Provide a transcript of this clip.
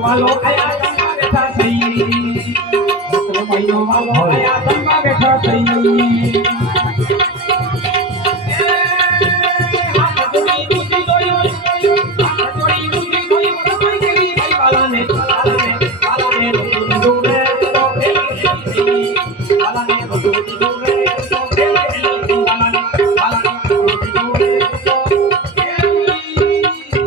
વાલો આયા તંબા બેઠા થઈ મહિનો વાલો આયા તંબા બેઠા થઈ હાથ જોડી દૂધી દોયો હાથ જોડી દૂધી દોયો રમઈ ગઈ ભાઈ વાલાને દૂધી દોરે તો ફેરી વાલાને દૂધી